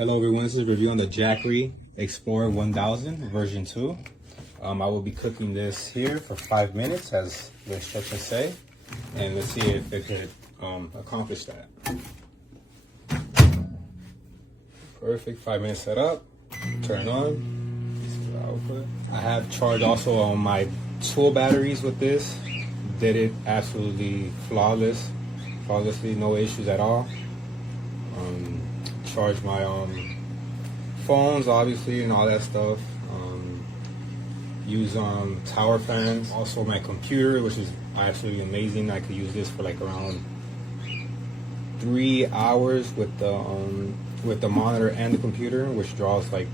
Hello everyone, this is a review on the Jackery Explorer 1000 version 2. I will be cooking this here for 5 minutes as the instructions say, and let's see if it could accomplish that. Perfect, 5 minutes set up, turn on, this is the output. I have charged also on my tool batteries with this, did it absolutely flawlessly, no issues at all. Charge my phones obviously and all that stuff. Use tower fans. Also my computer, which is absolutely amazing. I could use this for like around 3 hours with the monitor and the computer, which draws like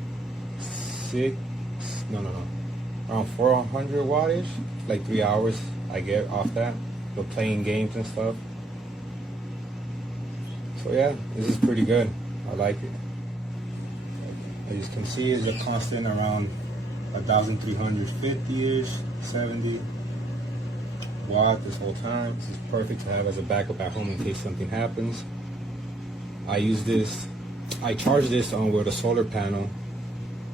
around 400 wattage. Like 3 hours I get off that with playing games and stuff. So yeah, this is pretty good. I like it. As you can see, it's a constant around 1,350-ish, 70 watt this whole time. This is perfect to have as a backup at home in case something happens. I charge this with a solar panel,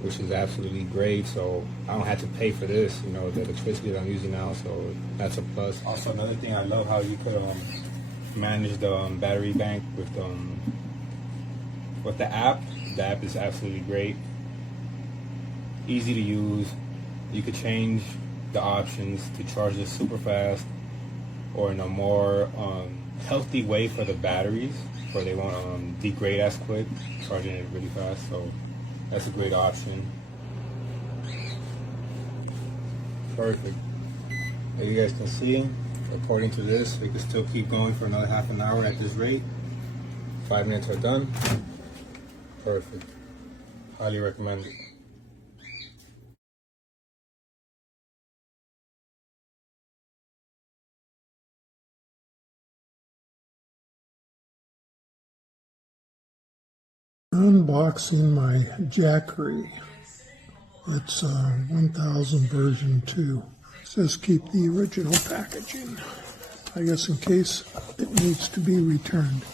which is absolutely great, so I don't have to pay for this, you know, the electricity that I'm using now, so that's a plus. Also, another thing, I love how you could manage the battery bank with the app. The app is absolutely great, easy to use. You could change the options to charge this super fast or in a more healthy way for the batteries, where they won't degrade as quick, charging it really fast. So that's a great option. Perfect. As you guys can see, according to this, we can still keep going for another half an hour at this rate. 5 minutes are done. Perfect. Highly recommend it. Unboxing my Jackery. It's 1000 version 2. It says keep the original packaging, I guess in case it needs to be returned.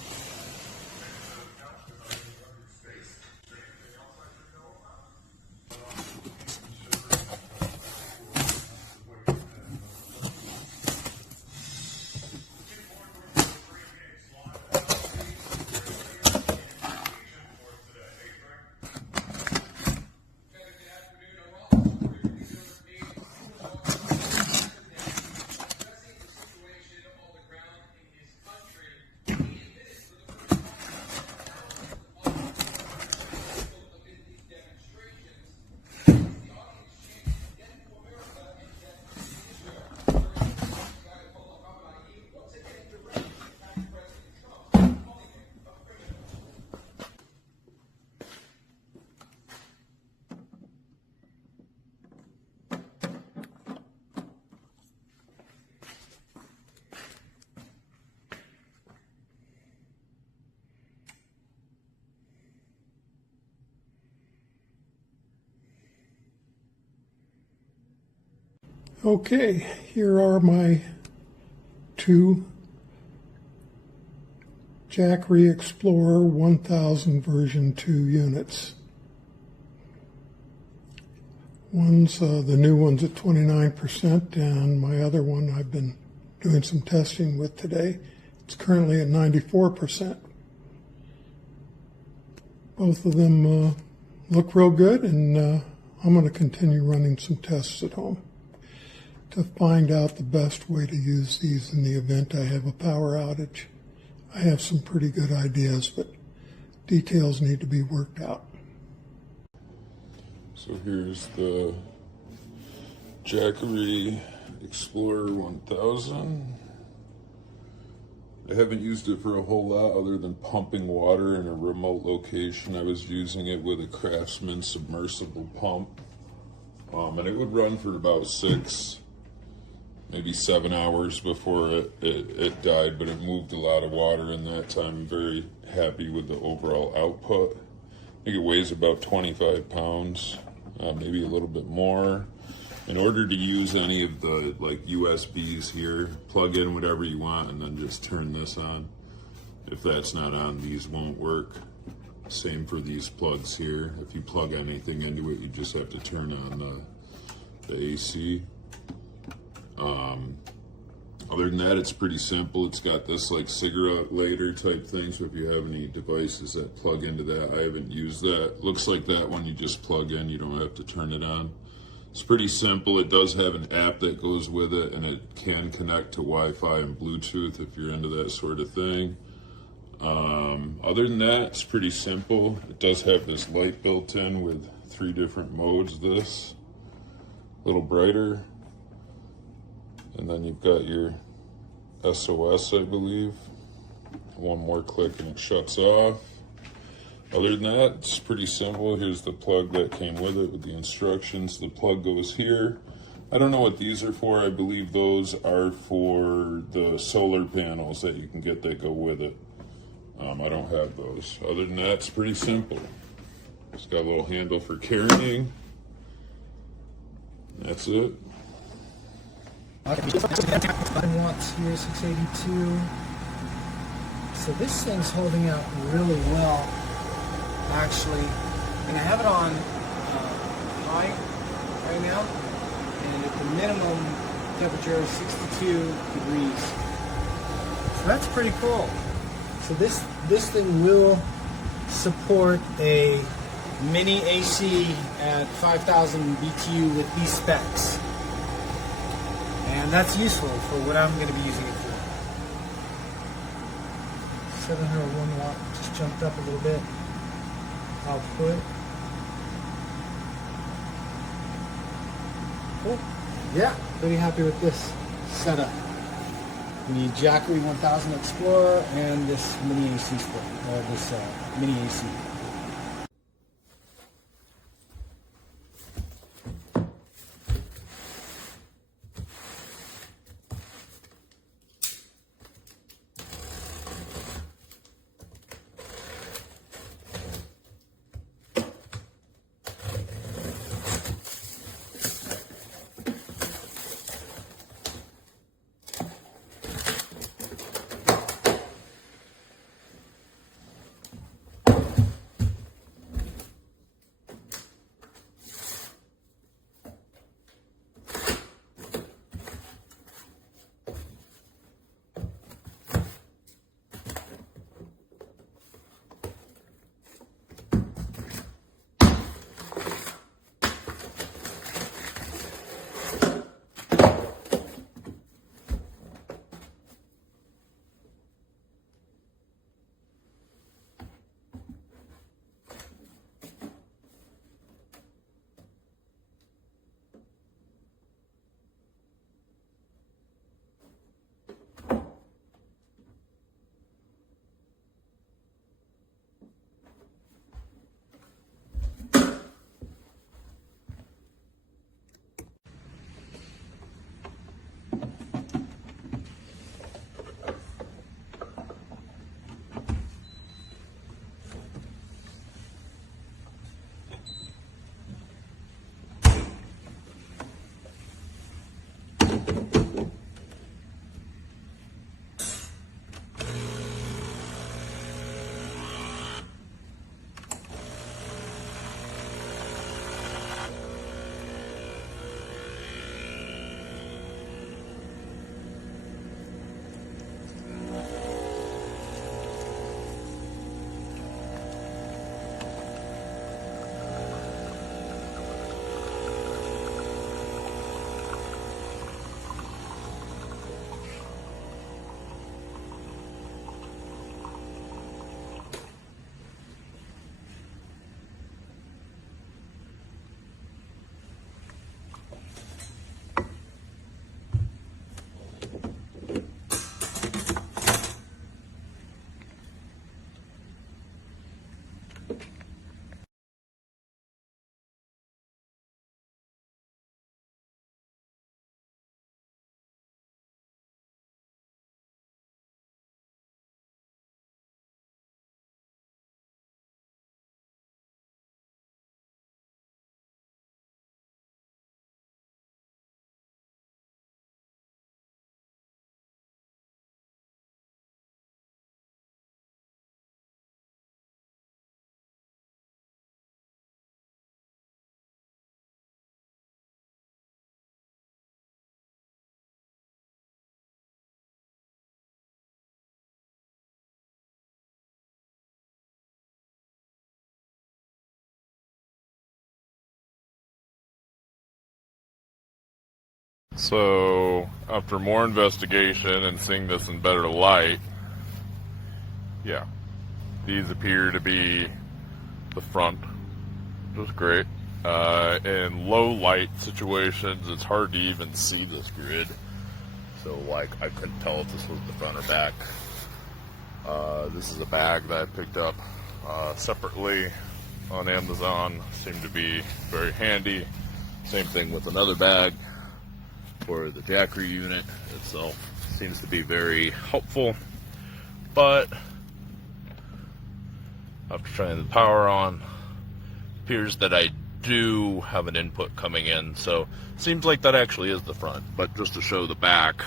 Okay, here are my two Jackery Explorer 1000 version 2 units. The new one's at 29%, and my other one I've been doing some testing with today. It's currently at 94%. Both of them look real good, and I'm going to continue running some tests at home to find out the best way to use these in the event I have a power outage. I have some pretty good ideas, but details need to be worked out. So here's the Jackery Explorer 1000. I haven't used it for a whole lot other than pumping water in a remote location. I was using it with a Craftsman submersible pump, and it would run for about 6, maybe 7 hours before it died, but it moved a lot of water in that time. I'm very happy with the overall output. I think it weighs about 25 pounds, maybe a little bit more. In order to use any of the like USBs here, plug in whatever you want and then just turn this on. If that's not on, these won't work. Same for these plugs here. If you plug anything into it, you just have to turn on the AC. Other than that, it's pretty simple. It's got this like cigarette lighter type thing, so if you have any devices that plug into that, I haven't used that. Looks like that one you just plug in, you don't have to turn it on. It's pretty simple. It does have an app that goes with it, and it can connect to Wi-Fi and Bluetooth if you're into that sort of thing. Other than that, it's pretty simple. It does have this light built in with 3 different modes. This, a little brighter, and then you've got your SOS, I believe. One more click and it shuts off. Other than that, it's pretty simple. Here's the plug that came with it with the instructions. The plug goes here. I don't know what these are for. I believe those are for the solar panels that you can get that go with it. I don't have those. Other than that, it's pretty simple. It's got a little handle for carrying. That's it. 9 watts here, 682. So this thing's holding out really well, actually. And I have it on high right now, and at the minimum temperature is 62 degrees. So that's pretty cool. So this thing will support a mini AC at 5,000 BTU with these specs. And that's useful for what I'm going to be using it for. 701 watt, just jumped up a little bit. Output. Cool. Yeah, pretty happy with this setup. The Jackery 1000 Explorer and this mini AC mini AC. So, after more investigation and seeing this in better light, yeah, these appear to be the front, which is great. In low light situations, it's hard to even see this grid. So, like, I couldn't tell if this was the front or back. This is a bag that I picked up separately on Amazon. Seemed to be very handy. Same thing with another bag for the Jackery unit itself. Seems to be very helpful, but after turning the power on, appears that I do have an input coming in, so seems like that actually is the front. But just to show the back,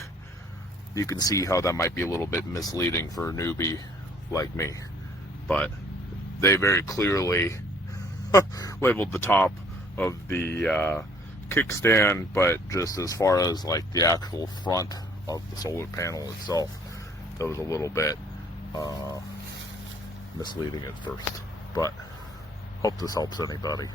you can see how that might be a little bit misleading for a newbie like me, but they very clearly labeled the top of the kickstand, but just as far as like the actual front of the solar panel itself, that was a little bit misleading at first. But hope this helps anybody.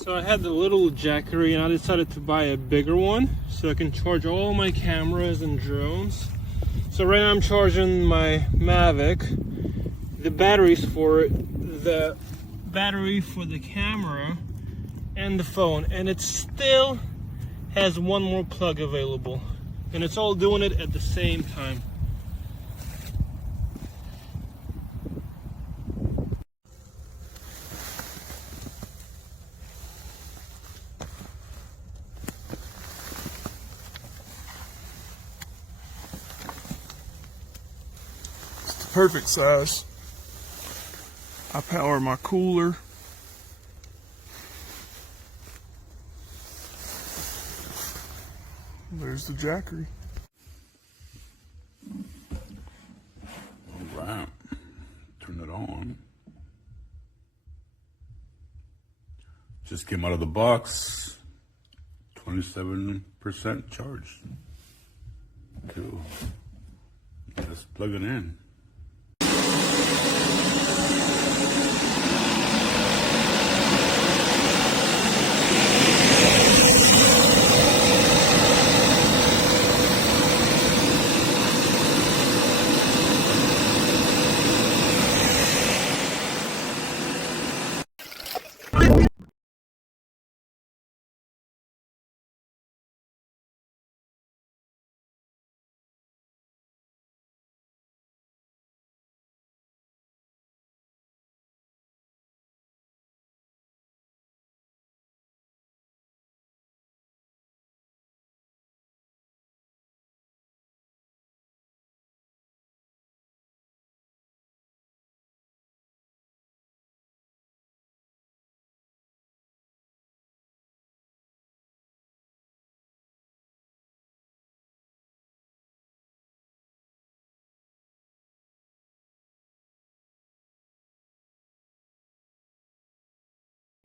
So I had the little Jackery and I decided to buy a bigger one so I can charge all my cameras and drones. So right now I'm charging my Mavic, the batteries for it, the battery for the camera and the phone, and it still has one more plug available, and it's all doing it at the same time. Perfect size. I power my cooler. There's the Jackery. All right, turn it on. Just came out of the box, 27% charged. Cool. Let's plug it in.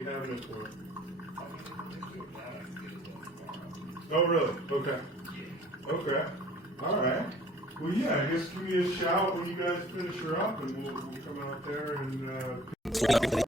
you having it for? Oh, really? Okay. Okay. All right. Well, yeah, I guess give me a shout when you guys finish her up, and we'll come out there and